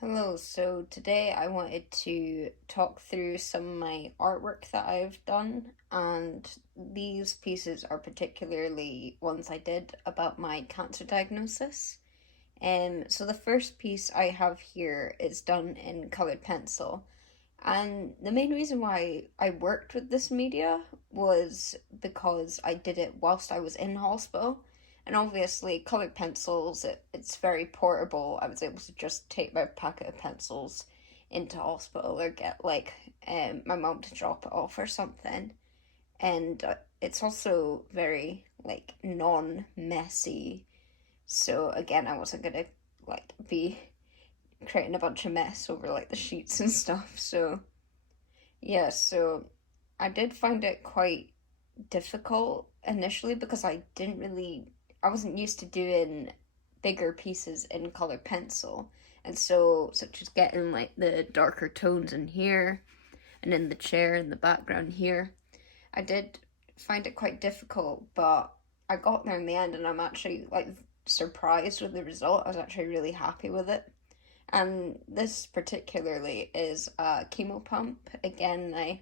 Hello, so today I wanted to talk through some of my artwork that I've done, and these pieces are particularly ones I did about my cancer diagnosis. So the first piece I have here is done in colored pencil, and the main reason why I worked with this media was because I did it whilst I was in hospital. And obviously, colored pencils, it's very portable. I was able to just take my packet of pencils into hospital or get my mom to drop it off or something. And it's also very non messy. So again, I wasn't gonna be creating a bunch of mess over the sheets and stuff. So yeah, so I did find it quite difficult initially because I wasn't used to doing bigger pieces in colored pencil. And so, such as getting the darker tones in here and in the chair in the background here, I did find it quite difficult, but I got there in the end and I'm actually surprised with the result. I was actually really happy with it. And this particularly is a chemo pump. Again,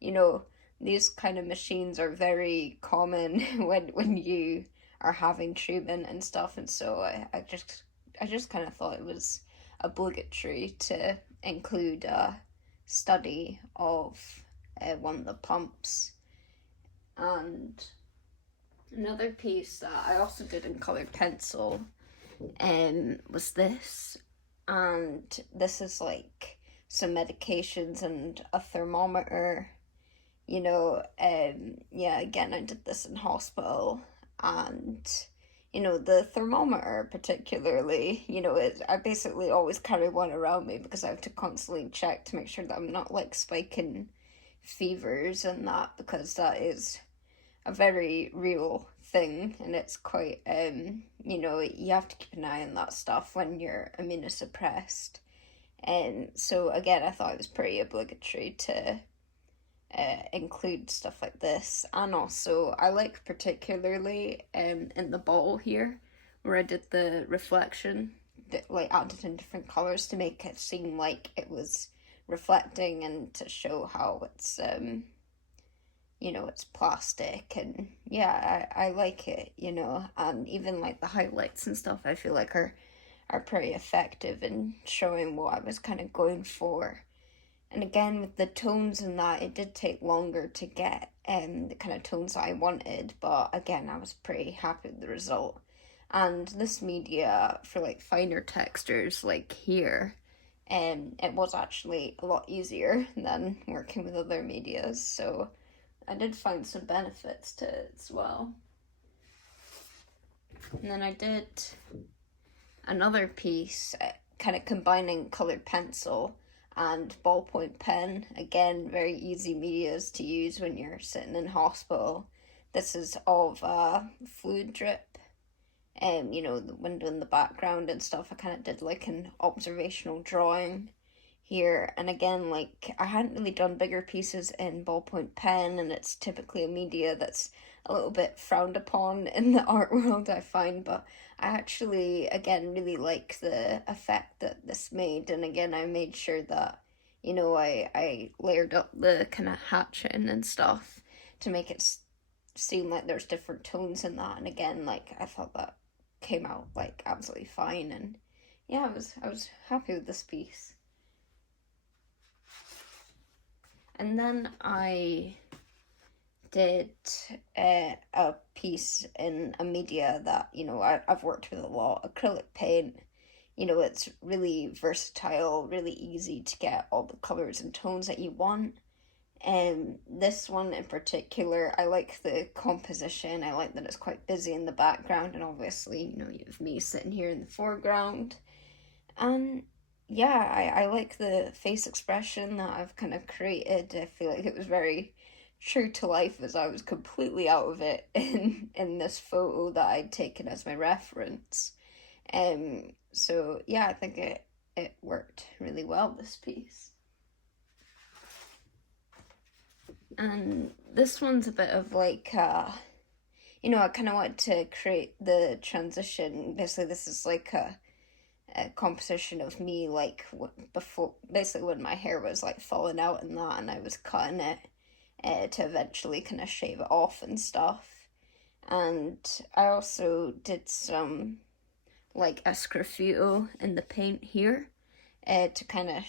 you know, these kind of machines are very common when you are having treatment and stuff, and so I just kind of thought it was obligatory to include a study of one of the pumps. And another piece that I also did in colored pencil was this, and this is some medications and a thermometer. Yeah, again, I did this in hospital, and the thermometer particularly, I basically always carry one around me because I have to constantly check to make sure that I'm not spiking fevers and that, because that is a very real thing, and it's quite you have to keep an eye on that stuff when you're immunosuppressed. And so again, I thought it was pretty obligatory to include stuff like this. And also, I like particularly in the bottle here where I did the reflection, added in different colors to make it seem like it was reflecting and to show how it's plastic. And yeah, I like it, and even the highlights and stuff I feel like are pretty effective in showing what I was kind of going for. And again, with the tones and that, it did take longer to get the kind of tones that I wanted, but again, I was pretty happy with the result. And this media for finer textures like here, it was actually a lot easier than working with other medias, so I did find some benefits to it as well. And then I did another piece, kind of combining colored pencil and ballpoint pen. Again, very easy medias to use when you're sitting in hospital. This is of fluid drip, and the window in the background and stuff. I kind of did an observational drawing here. And again, I hadn't really done bigger pieces in ballpoint pen, and it's typically a media that's a little bit frowned upon in the art world, I find, but I actually again really like the effect that this made. And again, I made sure that I layered up the kind of hatching and stuff to make it seem like there's different tones in that. And again, I thought that came out absolutely fine. And yeah, I was happy with this piece. And then I did a piece in a media that, I've worked with a lot, acrylic paint. It's really versatile, really easy to get all the colors and tones that you want. And this one in particular, I like the composition. I like that it's quite busy in the background, and obviously, you have me sitting here in the foreground. And yeah, I like the face expression that I've kind of created. I feel like it was very true to life, as I was completely out of it in this photo that I'd taken as my reference. So yeah, I think it worked really well, this piece. And this one's a bit of I kind of wanted to create the transition. Basically, this is a composition of me, like, before, basically when my hair was, like, falling out and that, and I was cutting it to eventually kind of shave it off and stuff. And I also did some, like, escrafito in the paint here to kind of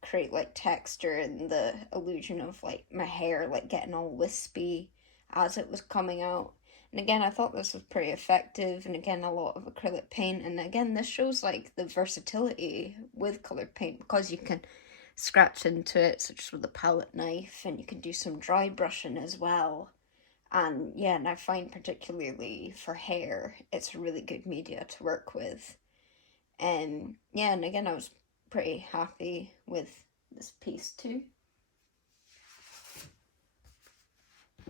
create, like, texture and the illusion of, like, my hair, like, getting all wispy as it was coming out. And again, I thought this was pretty effective, and again, a lot of acrylic paint. And again, this shows, like, the versatility with colored paint, because you can scratch into it, such as with a palette knife, and you can do some dry brushing as well. And yeah, and I find particularly for hair, it's a really good media to work with. And yeah, and again, I was pretty happy with this piece too.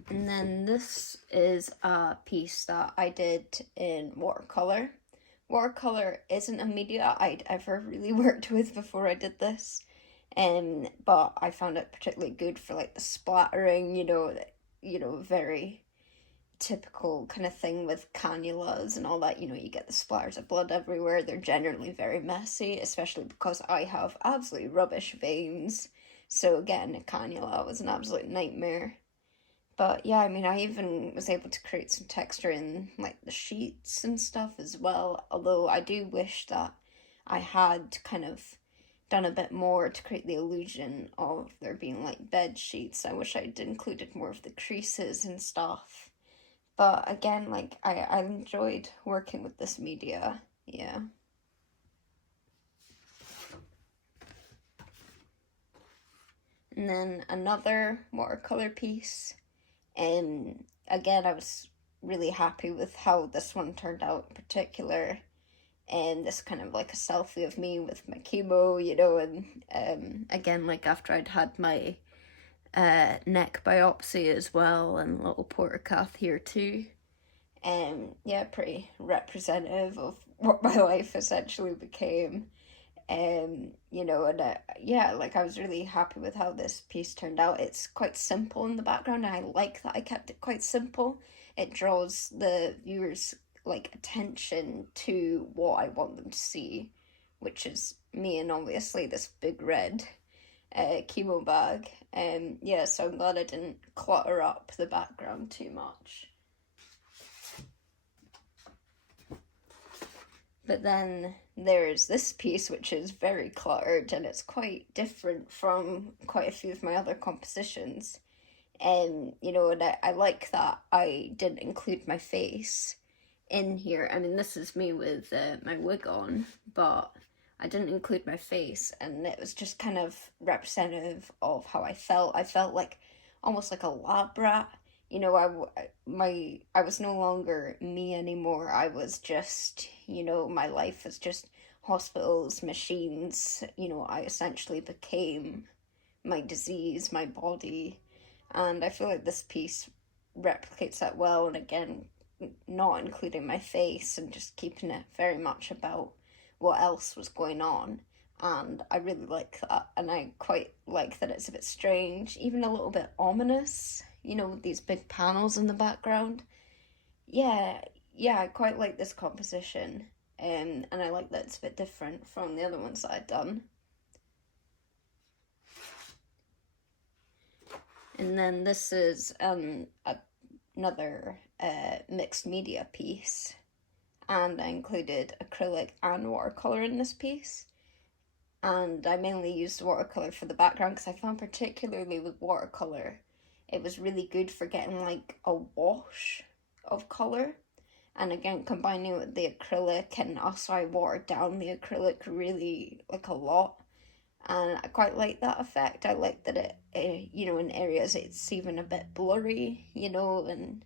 And then this is a piece that I did in watercolor. Watercolor isn't a media I'd ever really worked with before I did this, but I found it particularly good for, like, the splattering, very typical kind of thing with cannulas and all that. You get the splatters of blood everywhere. They're generally very messy, especially because I have absolutely rubbish veins. So again, a cannula was an absolute nightmare. But yeah, I mean, I even was able to create some texture in, like, the sheets and stuff as well. Although I do wish that I had kind of done a bit more to create the illusion of there being, like, bed sheets. I wish I'd included more of the creases and stuff. But again, like, I enjoyed working with this media, yeah. And then another watercolor piece. And again, I was really happy with how this one turned out in particular. And this kind of like a selfie of me with my chemo, and again, like, after I'd had my neck biopsy as well, and a little porta cath here too. Yeah, pretty representative of what my life essentially became. And yeah, like, I was really happy with how this piece turned out. It's quite simple in the background, and I like that I kept it quite simple. It draws the viewers, like, attention to what I want them to see, which is me and obviously this big red chemo bag. Yeah, so I'm glad I didn't clutter up the background too much. But then there's this piece, which is very cluttered, and it's quite different from quite a few of my other compositions. And I like that I didn't include my face in here. I mean, this is me with my wig on, but I didn't include my face, and it was just kind of representative of how I felt. I felt like almost like a lab rat. I was no longer me anymore. I was just, my life was just hospitals, machines. I essentially became my disease, my body. And I feel like this piece replicates that well. And again, not including my face and just keeping it very much about what else was going on. And I really like that. And I quite like that it's a bit strange, even a little bit ominous, with these big panels in the background. Yeah, I quite like this composition. And I like that it's a bit different from the other ones that I'd done. And then this is another mixed media piece. And I included acrylic and watercolor in this piece. And I mainly used watercolor for the background because I found, particularly with watercolor, it was really good for getting, like, a wash of color. And again, combining it with the acrylic, and also I watered down the acrylic really, like, a lot. And I quite like that effect. I like that it, in areas it's even a bit blurry, and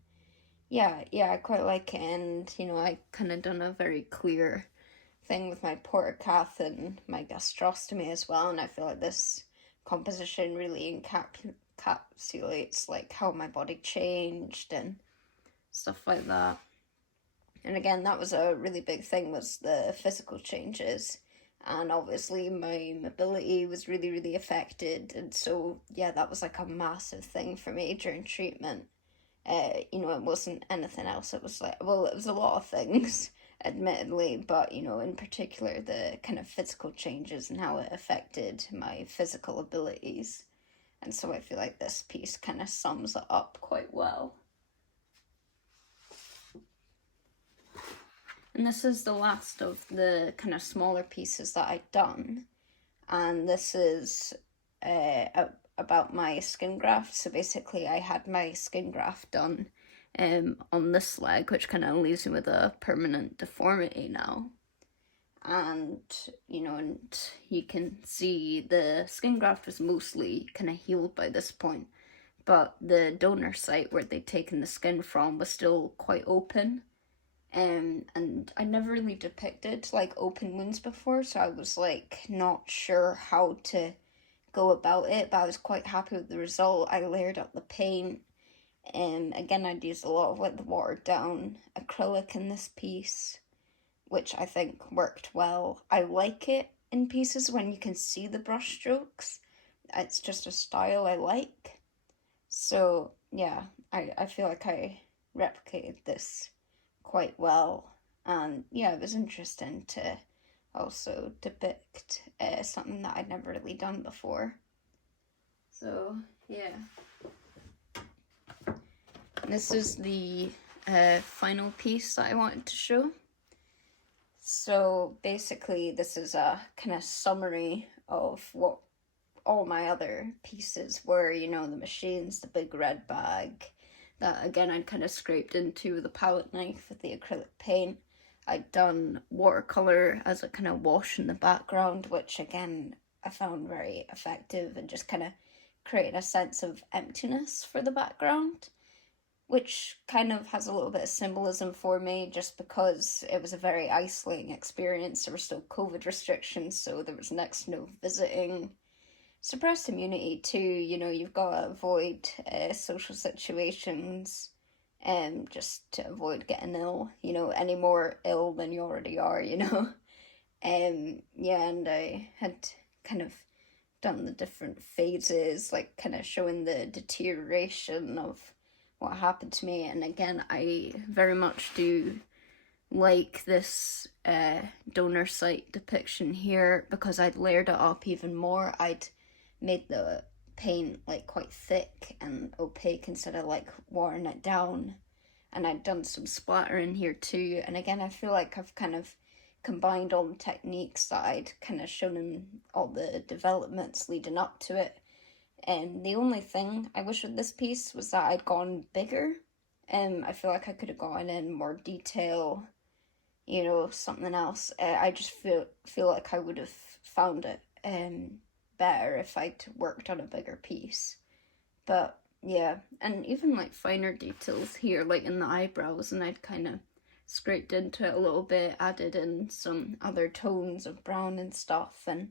yeah, I quite like it. And, I kind of done a very clear thing with my porta cath and my gastrostomy as well, and I feel like this composition really encapsulates, like, how my body changed and stuff like that. And again, that was a really big thing, was the physical changes. And obviously my mobility was really, really affected. And so, yeah, that was like a massive thing for me during treatment. It wasn't anything else. It was like, well, it was a lot of things. admittedly, but in particular the kind of physical changes and how it affected my physical abilities. And so I feel like this piece kind of sums it up quite well. And this is the last of the kind of smaller pieces that I've done. And this is about my skin graft. So basically I had my skin graft done on this leg, which kind of leaves me with a permanent deformity now. And you can see the skin graft was mostly kind of healed by this point, but the donor site where they'd taken the skin from was still quite open. And I never really depicted like open wounds before, so I was like not sure how to go about it, but I was quite happy with the result. I layered up the paint, and again I'd used a lot of like the watered down acrylic in this piece, which I think worked well. I like it in pieces when you can see the brush strokes. It's just a style I like. So yeah, I feel like I replicated this quite well. And yeah, it was interesting to also depict something that I'd never really done before. So yeah. This is the final piece that I wanted to show. So basically this is a kind of summary of what all my other pieces were, the machines, the big red bag, that again I'd kind of scraped into with a palette knife with the acrylic paint. I'd done watercolor as a kind of wash in the background, which again I found very effective and just kind of created a sense of emptiness for the background, which kind of has a little bit of symbolism for me just because it was a very isolating experience. There were still COVID restrictions, so there was next to no visiting. Suppressed immunity too, you've got to avoid social situations just to avoid getting ill, any more ill than you already are, yeah, and I had kind of done the different phases, like kind of showing the deterioration of what happened to me. And again, I very much do like this donor site depiction here because I'd layered it up even more. I'd made the paint like quite thick and opaque instead of like watering it down, and I'd done some splatter in here too. And again, I feel like I've kind of combined all the techniques that I'd kind of shown in all the developments leading up to it. And the only thing I wish with this piece was that I'd gone bigger. I feel like I could have gone in more detail, something else. I just feel like I would have found it better if I'd worked on a bigger piece. But yeah, and even like finer details here, like in the eyebrows, and I'd kind of scraped into it a little bit, added in some other tones of brown and stuff, and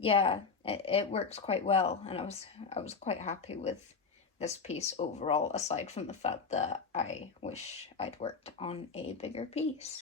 yeah, it works quite well, and I was quite happy with this piece overall, aside from the fact that I wish I'd worked on a bigger piece.